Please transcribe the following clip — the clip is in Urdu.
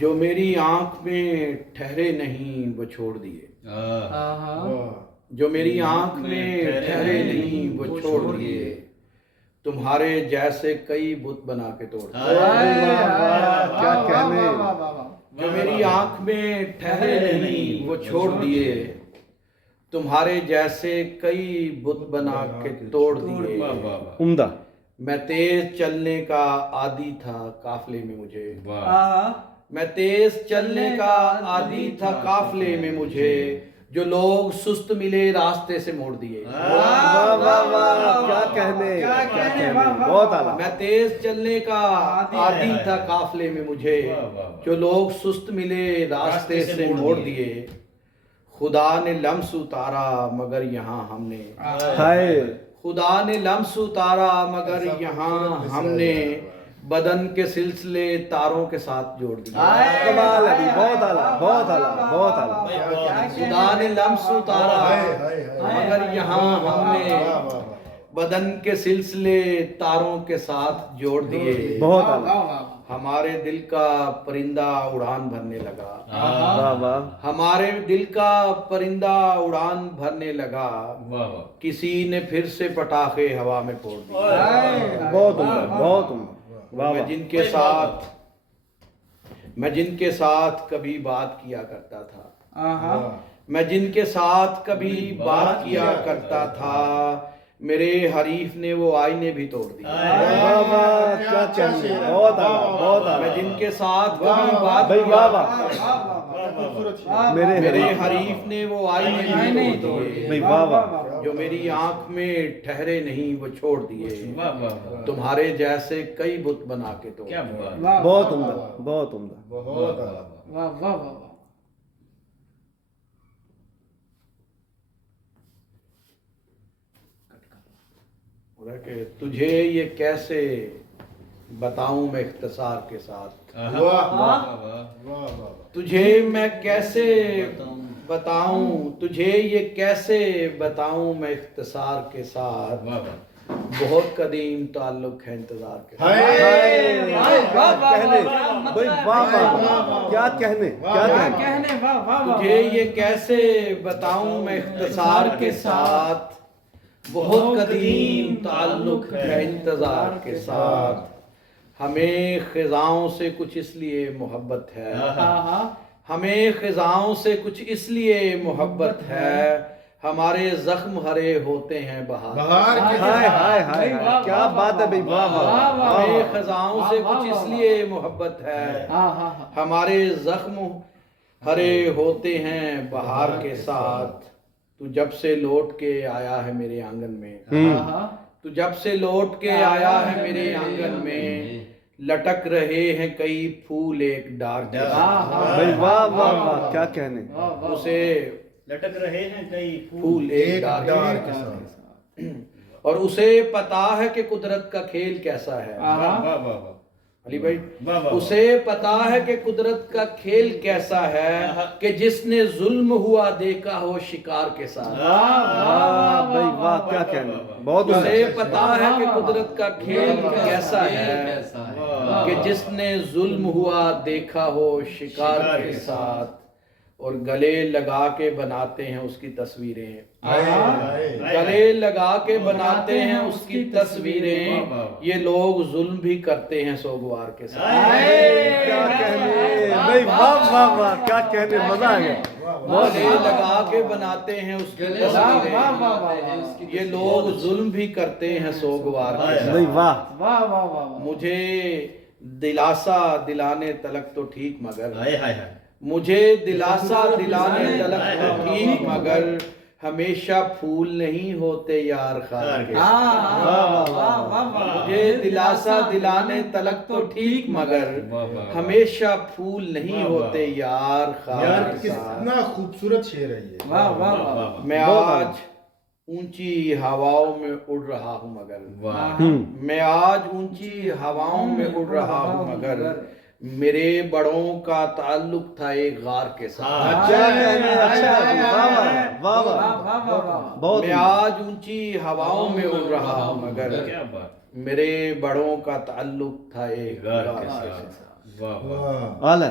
جو میری آنکھ میں ٹھہرے نہیں وہ چھوڑ دیے، جو میری آنکھ میں ٹھہرے نہیں وہ چھوڑ دیے، تمہارے جیسے کئی بت بنا کے توڑ دیے۔ کیا کہنے، جو میری آنکھ میں ٹھہرے نہیں وہ چھوڑ دیے، تمہارے جیسے کئی بت بنا کے توڑ دیے۔ عمدہ۔ میں تیز چلنے کا عادی تھا قافلے میں مجھے، میں تیز چلنے کا عادی تھا قافلے میں مجھے، جو لوگ سست ملے راستے سے موڑ دیے۔ واہ واہ واہ، کیا کہنے، کیا کہنے، بہت اعلیٰ۔ میں تیز چلنے کا عادی تھا قافلے میں مجھے، جو لوگ سست ملے راستے سے موڑ دیے۔ خدا نے لمس اتارا مگر یہاں ہم نے، ہائے، خدا نے لمس اتارا مگر یہاں ہم نے، بدن کے سلسلے تاروں کے ساتھ جوڑ دیے۔ کمال ہے، بہت اعلیٰ، بہت اعلیٰ، بہت اعلیٰ۔ خدا نے لمس اتارا مگر یہاں ہم نے، بدن کے سلسلے تاروں کے ساتھ جوڑ دیے۔ بہت اعلیٰ۔ ہمارے دل کا پرندہ اڑان بھرنے لگا، واہ واہ، ہمارے دل کا پرندہ اڑان بھرنے لگا، کسی نے پھر سے پٹاخے ہوا میں پھوڑ دیے۔ بہت عمدہ، بہت عمدہ۔ واہ میں واہ، جن کے ساتھ کبھی بات کیا کرتا تھا، میں جن کے ساتھ کبھی بات کیا کرتا تھا، میرے حریف نے وہ آئینے بھی توڑ دیے۔ واہ واہ، کیا کہنے، بہت اعلیٰ، بہت میں اعلیٰ۔ جن کے ساتھ کبھی بات بھائی کیا واہ واہ، میرے حریف نے وہ آئینے بھی توڑ دیے۔ بھائی واہ واہ، جو میری آنکھ میں ٹھہرے نہیں وہ چھوڑ دیے، تمہارے جیسے کئی بت بنا کے توڑ دیے۔ بہت عمدہ، بہت عمدہ۔ واہ واہ واہ، کہ تجھے یہ کیسے بتاؤں میں اختصار کے ساتھ، تجھے میں کیسے بتاؤں، تجھے یہ کیسے بتاؤں میں اختصار کے ساتھ، بہت قدیم تعلق ہے انتظار کے ساتھ۔ کہنے، بھائی واہ واہ، کیا کہنے، کیا کہنے۔ تجھے یہ کیسے بتاؤں میں اختصار کے ساتھ، بہت قدیم تعلق ہے انتظار کے ساتھ، ہمیں خزاؤں سے کچھ اس لیے محبت ہے، ہمیں خزاؤں سے کچھ اس لیے محبت ہے، ہمارے زخم ہرے ہوتے ہیں بہار۔ ہائے ہائے ہائے، کیا بات ہے بھائی، واہ واہ۔ ہمیں خزاؤں سے کچھ اس لیے محبت ہے، ہمارے زخم ہرے ہوتے ہیں بہار کے ساتھ، تو جب سے لوٹ کے آیا ہے میرے آنگن میں، تو جب سے لوٹ کے آیا ہے میرے آنگن میں، لٹک رہے ہیں کئی پھول ایک ڈار کے ساتھ۔ بھائی واہ واہ واہ، کیا کہنے۔ اسے لٹک رہے ہیں کئی پھول ایک ڈار کے ساتھ، اور اسے پتا ہے کہ قدرت کا کھیل کیسا ہے۔ علی بھائی، اسے پتا ہے کہ قدرت کا کھیل کیسا ہے، کہ جس نے ظلم ہوا دیکھا ہو شکار کے ساتھ۔ واہ بھائی واہ، کیا کہنے، بہت عمدہ۔ اسے پتا ہے کہ قدرت کا کھیل کیسا ہے، کہ جس نے ظلم ہوا دیکھا ہو شکار کے ساتھ، اور گلے لگا کے بناتے ہیں اس کی تصویریں، گلے لگا کے بناتے ہیں اس کی تصویریں، یہ لوگ ظلم بھی کرتے ہیں سوگوار کے ساتھ۔ کیا کہنے، بھائی واہ واہ واہ، کیا کہنے، مزہ آ گیا۔ گلے لگا کے بناتے ہیں اس کی تصویریں، یہ لوگ ظلم بھی کرتے ہیں سوگوار کے ساتھ۔ بھائی واہ، مجھے دلاسا دلانے تلک تو ٹھیک مگر، مجھے دلاسا دلانے تلک تو ٹھیک مگر، ہمیشہ پھول نہیں ہوتے یار خار کے ساتھ۔ مجھے دلاسا دلانے تلک تو ٹھیک مگر، ہمیشہ پھول نہیں ہوتے یار خار کے ساتھ۔ کتنا خوبصورت شعر ہے یہ۔ میں آج اونچی ہواؤں میں اڑ رہا ہوں مگر، میں آج اونچی ہواؤں میں اڑ رہا ہوں مگر، میرے بڑوں کا تعلق تھا ایک غار کے ساتھ۔ میں آج اونچی ہواؤں میں اڑ رہا ہوں مگر، میرے بڑوں کا تعلق تھا ایک غار کے ساتھ۔ اعلیٰ،